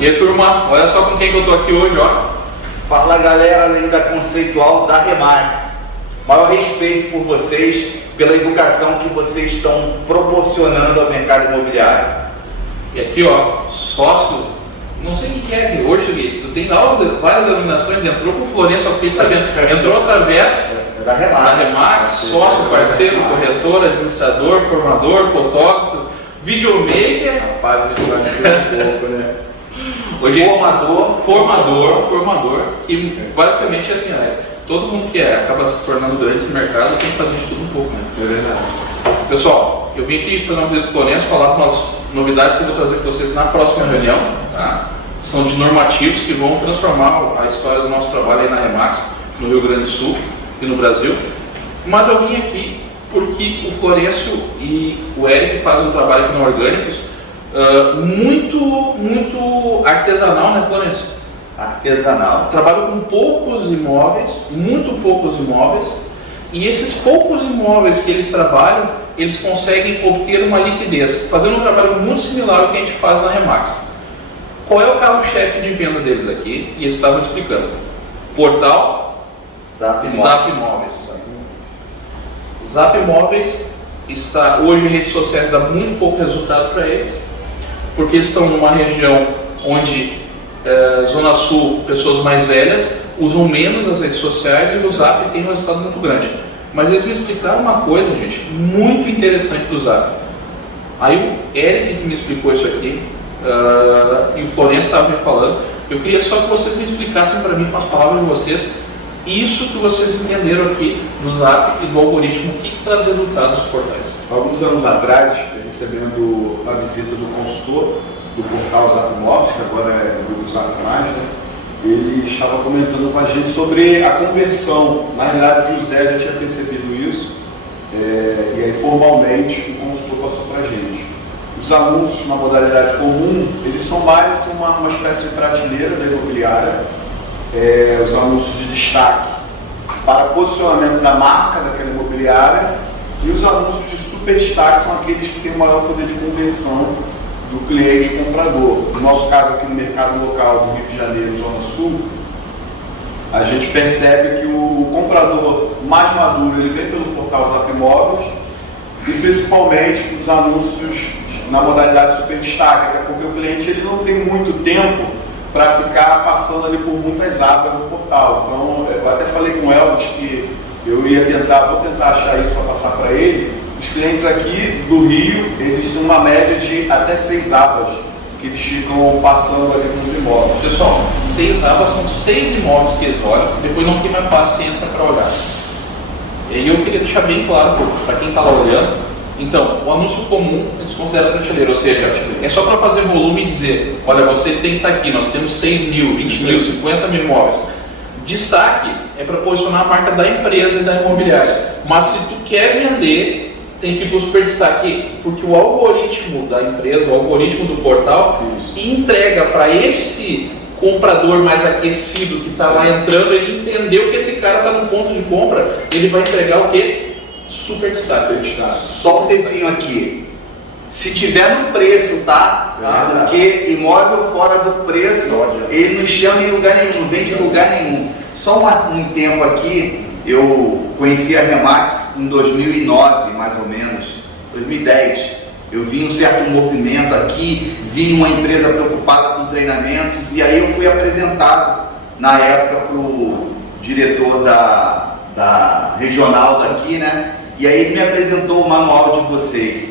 E aí, turma, olha só com quem que eu tô aqui hoje, ó. Fala galera, lenda conceitual da Remax. Maior respeito por vocês, pela educação que vocês estão proporcionando ao mercado imobiliário. E aqui, ó, sócio, não sei o que é que hoje, Gui, tu tem várias denominações, entrou com o Florenço, eu fiquei sabendo, entrou através da Remax, sócio, parceiro, corretor, administrador, formador, fotógrafo, videomaker. Rapaz, a gente vai ver um pouco, né? Hoje, formador, que basicamente assim, todo mundo que acaba se tornando grande nesse mercado tem que fazer de tudo um pouco, né? É verdade. Pessoal, eu vim aqui fazer uma visita do Florenço, falar com as novidades que eu vou trazer para vocês na próxima reunião, tá? São de normativos que vão transformar a história do nosso trabalho aí na Remax, no Rio Grande do Sul e no Brasil. Mas eu vim aqui porque o Florenço e o Eric fazem um trabalho aqui na Orgânicos muito artesanal, né, Florenço? Artesanal. Trabalho com poucos imóveis, muito poucos imóveis, e esses poucos imóveis que eles trabalham, eles conseguem obter uma liquidez, fazendo um trabalho muito similar ao que a gente faz na Remax. Qual é o carro-chefe de venda deles aqui? E eles estavam explicando. Portal Zap Imóveis. Zap Imóveis está hoje em redes sociais, dá muito pouco resultado para eles, porque eles estão numa região onde Zona Sul, pessoas mais velhas usam menos as redes sociais e o Zap tem um resultado muito grande. Mas eles me explicaram uma coisa, gente, muito interessante do Zap. Aí o Eric que me explicou isso aqui, e o Florenço estava me falando, eu queria só que vocês me explicassem para mim com as palavras de vocês, isso que vocês entenderam aqui do Zap e do algoritmo, o que traz resultados dos portais. Alguns anos atrás, recebendo a visita do consultor do portal Zap Imóveis, que agora é o Grupo Zap Mais, né? Ele estava comentando com a gente sobre a conversão. Na realidade, o José já tinha percebido isso, e aí formalmente o consultor passou para a gente. Os anúncios na modalidade comum, eles são mais uma espécie de prateleira da imobiliária, os anúncios de destaque para posicionamento da marca daquela imobiliária, e os anúncios de super destaque são aqueles que têm o maior poder de conversão do cliente comprador. No nosso caso aqui no mercado local do Rio de Janeiro, Zona Sul, a gente percebe que o comprador mais maduro ele vem pelo portal Zap Imóveis, e principalmente os anúncios na modalidade super destaque, até porque o cliente ele não tem muito tempo para ficar passando ali por muitas abas no portal. Então, eu até falei com o Elvis que eu vou tentar achar isso para passar para ele. Os clientes aqui do Rio, eles têm uma média de até 6 abas que eles ficam passando ali com os imóveis. Pessoal, 6 abas são 6 imóveis que eles olham, depois não tem mais paciência para olhar. E aí eu queria deixar bem claro para quem está lá olhando. Então, o anúncio comum eles consideram prateleira, ou seja, é só para fazer volume e dizer, olha, vocês têm que estar aqui, nós temos 6 mil, 20 mil, 50 mil imóveis. Destaque é para posicionar a marca da empresa e da imobiliária. Mas se tu quer vender, tem que ir para o super destaque, porque o algoritmo da empresa, o algoritmo do portal, entrega para esse comprador mais aquecido que está lá entrando, ele entendeu que esse cara está no ponto de compra, ele vai entregar o quê? Super destaque. Só um tempinho aqui. Se tiver no preço, tá? Porque imóvel fora do preço, ele não chama em lugar nenhum, não vende em lugar nenhum. Só um tempo aqui, eu conheci a Remax em 2009, mais ou menos, 2010. Eu vi um certo movimento aqui, vi uma empresa preocupada com treinamentos, e aí eu fui apresentado, na época, para o diretor da regional daqui, né? E aí ele me apresentou o manual de vocês.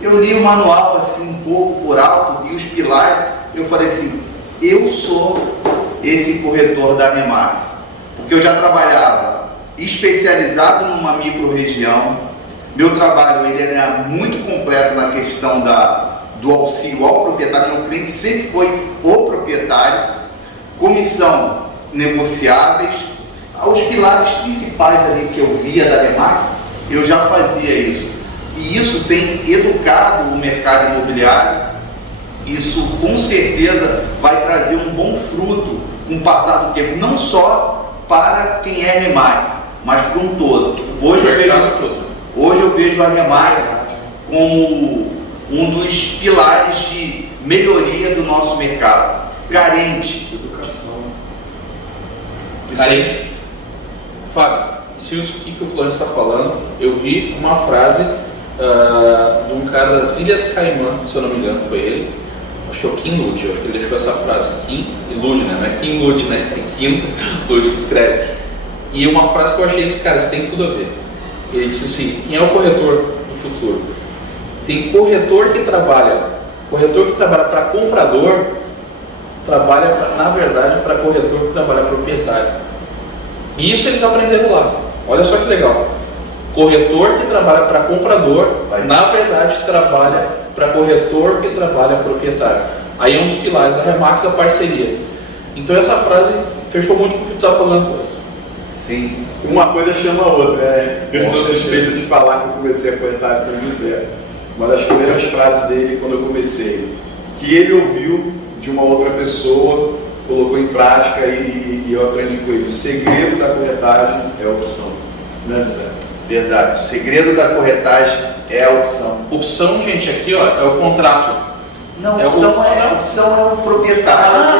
Eu li o manual assim um pouco por alto, vi os pilares, eu falei assim, eu sou esse corretor da Remax, porque eu já trabalhava especializado numa micro-região, meu trabalho ele era muito completo na questão do auxílio ao proprietário, meu cliente sempre foi o proprietário, comissão negociáveis, os pilares principais ali que eu via da Remax, eu já fazia isso. E isso tem educado o mercado imobiliário, isso com certeza vai trazer um bom fruto com o passar do tempo, não só para quem é Remax, mas para um todo. Hoje eu vejo a Remax como um dos pilares de melhoria do nosso mercado. carente. Educação. Carente. Fábio, se isso que o Florence está falando, eu vi uma frase de um cara das Ilhas Caimã, se eu não me engano, foi ele. Acho que é o Kim Lud, acho que ele deixou essa frase. Kim Lud, né? Não é Kim Lud, né? É Kim Lud que escreve. E uma frase que eu achei esse cara, isso tem tudo a ver. Ele disse assim: quem é o corretor do futuro? Tem corretor que trabalha para comprador, na verdade, para corretor que trabalha proprietário. E isso eles aprenderam lá. Olha só que legal. Corretor que trabalha para comprador, na verdade, trabalha para corretor que trabalha proprietário. Aí é um dos pilares da Remax, da parceria. Então essa frase fechou muito com o que tu está falando hoje. Sim. Uma coisa chama a outra. Eu sou suspeito de falar que eu comecei a corretagem com o José. Uma das primeiras frases dele quando eu comecei, que ele ouviu de uma outra pessoa, colocou em prática e eu aprendi com ele. O segredo da corretagem é a opção. Né, José? Verdade. O segredo da corretagem é a opção. Opção, gente, aqui ó, é o contrato. Não, opção é o proprietário.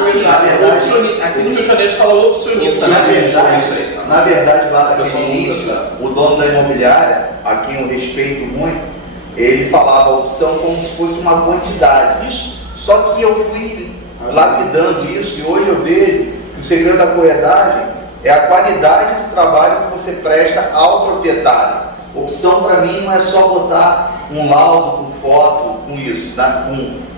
Aqui no Rio de Janeiro fala opcionista, Na verdade, lá naquele início, o dono da imobiliária, a quem eu respeito muito, ele falava a opção como se fosse uma quantidade. Isso. Só que eu fui lapidando isso e hoje eu vejo que o segredo da corretagem é a qualidade do trabalho que você presta ao proprietário. Opção para mim não é só botar um laudo com foto, com isso, tá?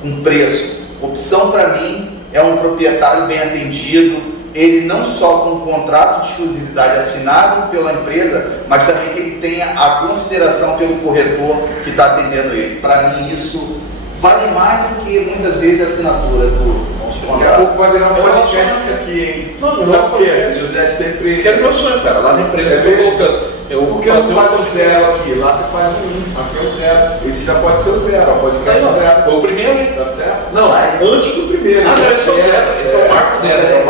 com preço. Opção para mim é um proprietário bem atendido, ele não só com um contrato de exclusividade assinado pela empresa, mas também que ele tenha a consideração pelo corretor que está atendendo ele. Para mim isso vale mais do que muitas vezes a assinatura do Daqui a pouco vai virar um podcast isso aqui, hein? Não, sabe por quê? José sempre... Que era meu sonho, cara. Lá na empresa eu tô colocando. Porque não faz o zero aqui, lá você faz o 1, aqui é o zero. Esse já pode ser o zero, pode ser o zero. Foi o primeiro, hein? Tá certo? Não, antes do primeiro. Ah, não, esse é o zero. Esse é o marco zero. É o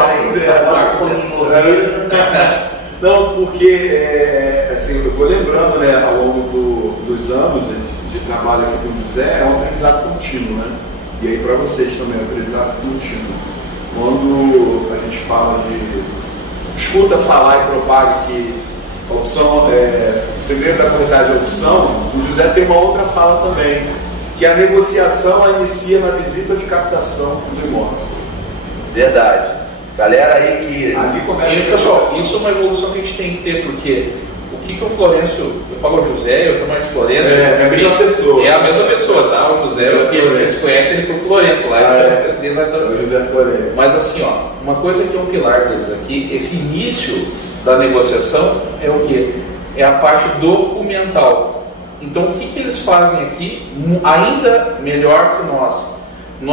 marco zero. Não, porque, assim, eu vou lembrando, né, ao longo dos anos de trabalho aqui com o José, é um aprendizado contínuo, né? E aí para vocês também, aprendizado contínuo. Quando a gente fala escuta falar e propaga que a opção, o segredo da corretagem é a opção, o José tem uma outra fala também, que a negociação inicia na visita de captação do imóvel. Verdade. Galera aí que... Ali começa pessoal, isso é uma evolução que a gente tem que ter, porque o que o Florencio, eu falo José, eu chamo de Florencio. É a mesma pessoa. É a mesma pessoa, tá? O José, eles conhecem ele por Florencio lá. O José Florencio. Mas assim, ó, uma coisa que é um pilar deles aqui, esse início da negociação é o quê? É a parte documental. Então, o que eles fazem aqui, ainda melhor que nós? O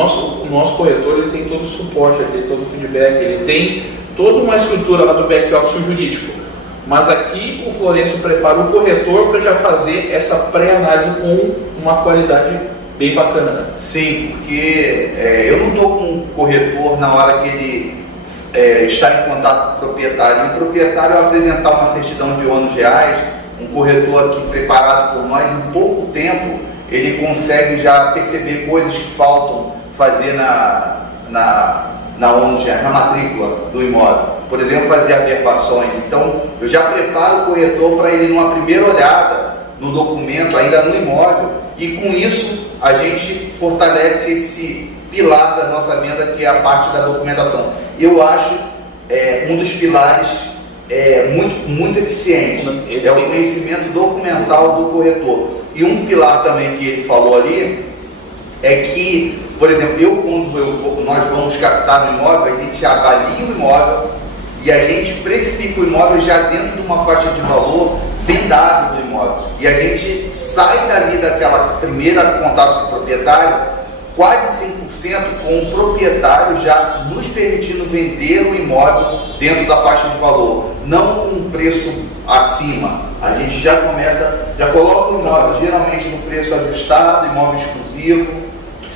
nosso corretor, ele tem todo o suporte, ele tem todo o feedback, ele tem toda uma estrutura lá do back-office jurídico. Mas aqui o Florencio prepara o corretor para já fazer essa pré-análise com uma qualidade bem bacana, né? Sim, porque eu não estou com o corretor na hora que ele está em contato com o proprietário. E o proprietário, ao apresentar uma certidão de ônus reais, um corretor aqui preparado por nós, em pouco tempo, ele consegue já perceber coisas que faltam fazer na ônus reais, na matrícula do imóvel. Por exemplo, fazer averbações. Então, eu já preparo o corretor para ele, numa primeira olhada no documento, ainda no imóvel, e com isso a gente fortalece esse pilar da nossa venda, que é a parte da documentação. Eu acho um dos pilares muito eficiente, é o conhecimento documental do corretor. E um pilar também que ele falou ali é que, por exemplo, quando nós vamos captar no imóvel, a gente avalia o imóvel e a gente precifica o imóvel já dentro de uma faixa de valor vendável do imóvel. E a gente sai dali daquela primeira contato com o proprietário, quase 100% com o proprietário já nos permitindo vender o imóvel dentro da faixa de valor, não com um preço acima. A gente já coloca o imóvel geralmente no preço ajustado, imóvel exclusivo.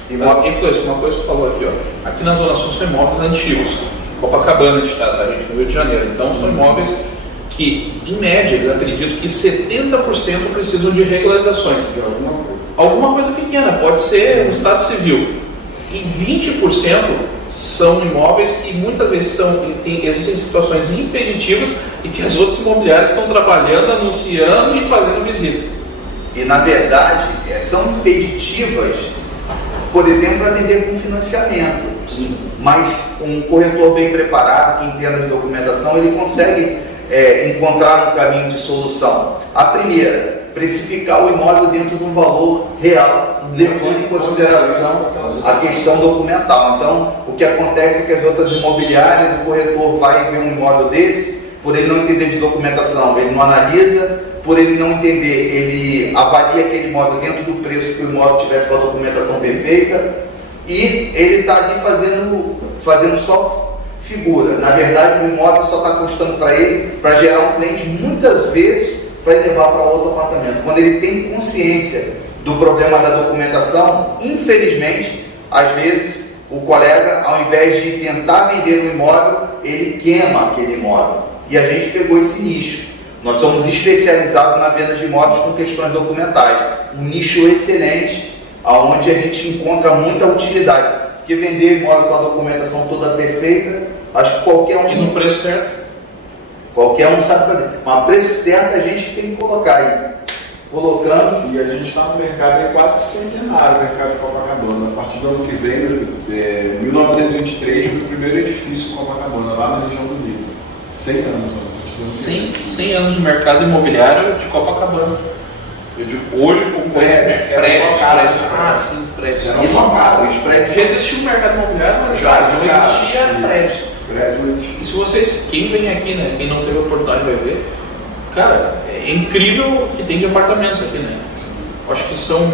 Influência, uma coisa que tu falou aqui, ó. Aqui na Zona Sul são imóveis antigos. Copacabana de está, tá, gente, no Rio de Janeiro. Então são imóveis que, em média, eles acreditam que 70% precisam de regularizações. De alguma coisa. Alguma coisa pequena, pode ser um estado civil. e 20% são imóveis que muitas vezes existem situações impeditivas e que as outras imobiliárias estão trabalhando, anunciando e fazendo visita. E na verdade são impeditivas, por exemplo, para vender com financiamento. Sim. Mas um corretor bem preparado, que entenda de documentação, ele consegue encontrar um caminho de solução. A primeira, precificar o imóvel dentro de um valor real, levando em consideração a questão documental. Então, o que acontece é que as outras imobiliárias, o corretor vai ver um imóvel desse, por ele não entender de documentação, ele não analisa, por ele não entender, ele avalia aquele imóvel dentro do preço que o imóvel tivesse com a documentação perfeita, e ele está ali fazendo só figura. Na verdade, o imóvel só está custando para ele, para gerar um cliente, muitas vezes, para ele levar para outro apartamento. Quando ele tem consciência do problema da documentação, infelizmente, às vezes, o colega, ao invés de tentar vender um imóvel, ele queima aquele imóvel. E a gente pegou esse nicho. Nós somos especializados na venda de imóveis com questões documentais. Um nicho excelente, onde a gente encontra muita utilidade. Porque vender imóvel com a documentação toda perfeita, acho que qualquer um... E no preço certo? Qualquer um sabe fazer. Mas o preço certo a gente tem que colocar aí. Colocando. E a gente está no mercado aí quase centenário, o mercado de Copacabana. A partir do ano que vem, 1923, foi o primeiro edifício Copacabana, lá na região do Rio. 100 anos, né? 100 anos de mercado imobiliário de Copacabana. Eu digo, hoje, com prédios. Ah, sim, os prédios. Era só casa. Os prédios. Já existia o mercado imobiliário, mas já não existia prédio. E se vocês, quem vem aqui, né, quem não teve a oportunidade vai ver, cara, é incrível o que tem de apartamentos aqui, né? Acho que são...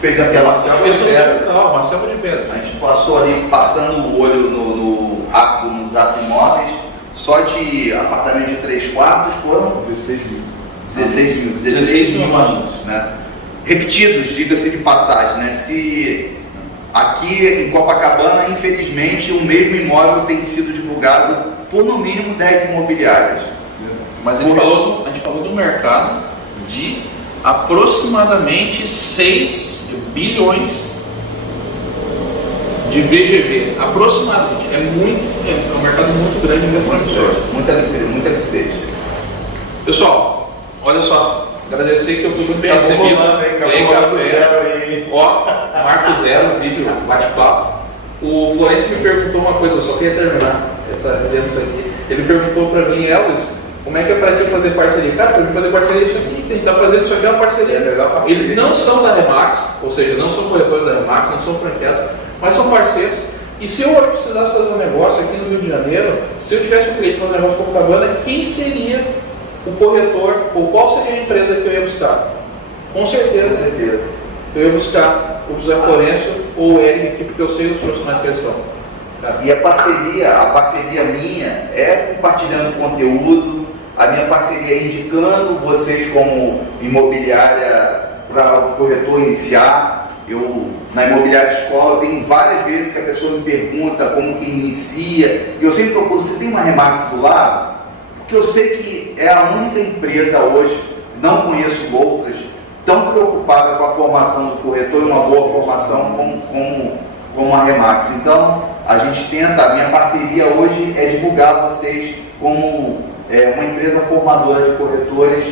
Feita pela selva de pedra. Uma selva de pedra. A gente passou ali, passando o olho nos Zap Imóveis, só de apartamento de 3 quartos foram 16 mil. 16 mil anúncios, né? Repetidos, diga-se de passagem, né? Se aqui em Copacabana, infelizmente, o mesmo imóvel tem sido divulgado por no mínimo 10 imobiliárias. Mas a gente falou do mercado de aproximadamente 6 bilhões de VGV. Aproximadamente. É um mercado muito grande, muito promissor. Muita liquidez. Pessoal, olha só. Agradecer que eu fui muito bem recebido. Ó, Marco Zero, vídeo bate-papo. O Florencio me perguntou uma coisa, eu só queria terminar dizendo isso aqui. Ele perguntou para mim, Elvis, como é que é para ti fazer parceria? Cara, para mim fazer parceria é isso aqui, que a gente está fazendo isso aqui é uma parceria. Eles não são da Remax, ou seja, não são corretores da Remax, não são franqueados, mas são parceiros. E se eu precisasse fazer um negócio aqui no Rio de Janeiro, se eu tivesse um cliente para fazer um negócio com Copacabana, quem seria o corretor, ou qual seria a empresa que eu ia buscar? Com certeza. Eu ia buscar o José Florencio ou o Eric aqui, porque eu sei os profissionais que eles são. E a parceria minha é compartilhando conteúdo, a minha parceria é indicando vocês como imobiliária para o corretor iniciar. Eu, na imobiliária escola, tem várias vezes que a pessoa me pergunta como que inicia, e eu sempre procuro, você tem uma Remax do lado? Porque eu sei que é a única empresa hoje, não conheço outras, tão preocupada com a formação do corretor e uma boa formação como a Remax. Então, a gente tenta, a minha parceria hoje é divulgar vocês como uma empresa formadora de corretores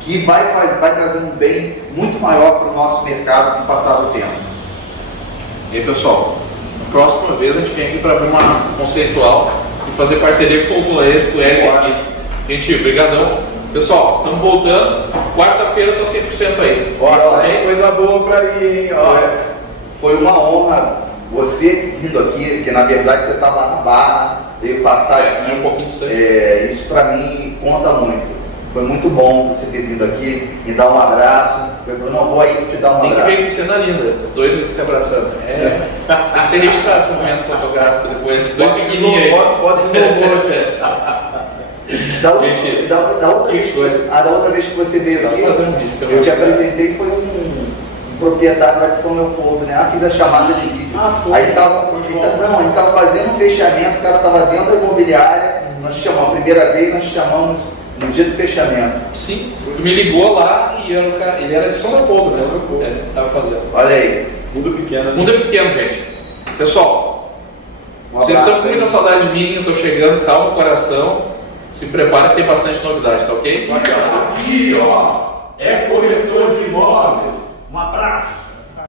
que vai trazer um bem muito maior para o nosso mercado com o passar do tempo. E aí, pessoal, na próxima vez a gente vem aqui para abrir uma conceitual e fazer parceria com o Florencio, com o Eric aqui. Gente, brigadão. Pessoal, estamos voltando. Quarta-feira eu estou 100% aí. Tem coisa boa para ir, hein? Foi uma honra você vindo aqui, que na verdade você estava na Barra, veio passar aqui. Um pouquinho distante. Isso para mim conta muito. Foi muito bom você ter vindo aqui, me dar um abraço. Eu falei, não, vou aí te dar um abraço. Tem que ver que cena linda, dois aqui se abraçando. Tem que ser registrado esse momento fotográfico depois, dois pequenininhos aí. Pode se Da outra vez que você veio aqui, eu te apresentei, foi um proprietário lá de São Leopoldo, né? Fiz a chamada de vídeo. Aí a gente estava fazendo um fechamento, o cara estava dentro da imobiliária, nós chamamos, a primeira vez nós chamamos no dia do fechamento. Sim, tu me ligou lá e ele era de São Leopoldo, né? Estava fazendo. Olha aí. Mundo pequeno. Mundo é pequeno, gente. Pessoal, Um vocês abraço estão com muita aí. saudade de mim, eu tô chegando, calma o coração. Se prepara que tem bastante novidade, tá ok? Aqui, ó.